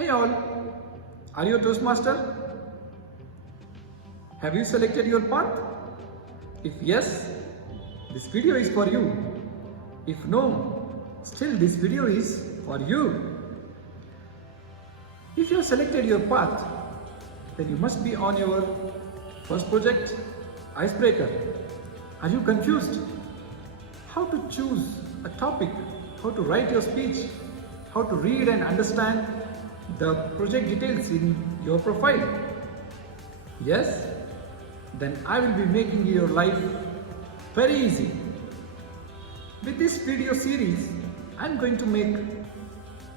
Hey all, are you a Toastmaster? Have you selected your path? If yes, this video is for you. If no, still this video is for you. If you have selected your path, then you must be on your first project, Icebreaker. Are you confused? How to choose a topic, how to write your speech, how to read and understand the project details in your profile? Yes? Then I will be making your life very easy. With this video series, I am going to make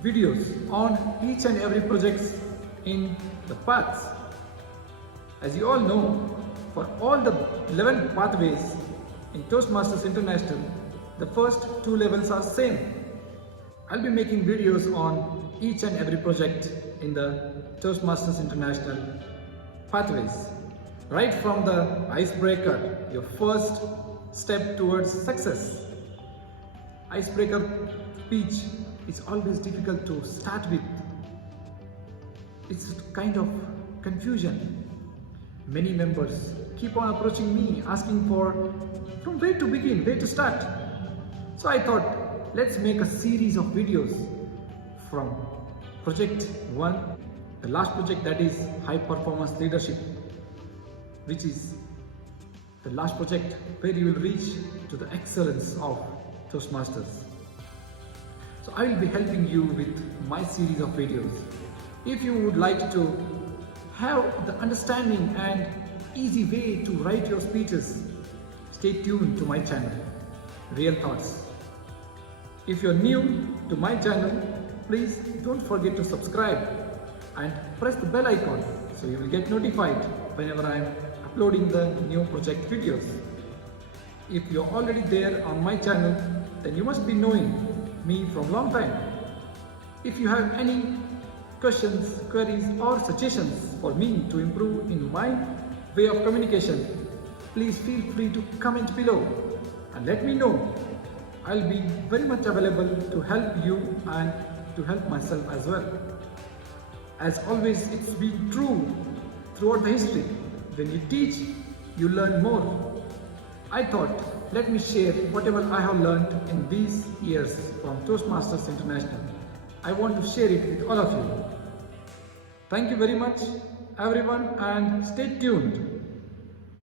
videos on each and every project in the paths. As you all know, for all the 11 pathways in Toastmasters International, the first 2 levels are same. I'll be making videos on each and every project in the Toastmasters International pathways. Right from the icebreaker, your first step towards success. Icebreaker speech is always difficult to start with. It's a kind of confusion. Many members keep on approaching me asking for from where to begin, where to start. So I thought, let's make a series of videos from project 1, the last project, that is high performance leadership, which is the last project where you will reach to the excellence of Toastmasters. So I will be helping you with my series of videos. If you would like to have the understanding and easy way to write your speeches, stay tuned to my channel, Real Thoughts. If you're new to my channel, please don't forget to subscribe and press the bell icon so you will get notified whenever I'm uploading the new project videos. If you're already there on my channel, then you must be knowing me from long time. If you have any questions, queries or suggestions for me to improve in my way of communication, please feel free to comment below and let me know. I'll be very much available to help you and to help myself as well. As always, it's been true throughout the history. When you teach, you learn more. I thought, let me share whatever I have learned in these years from Toastmasters International. I want to share it with all of you. Thank you very much, everyone, and stay tuned.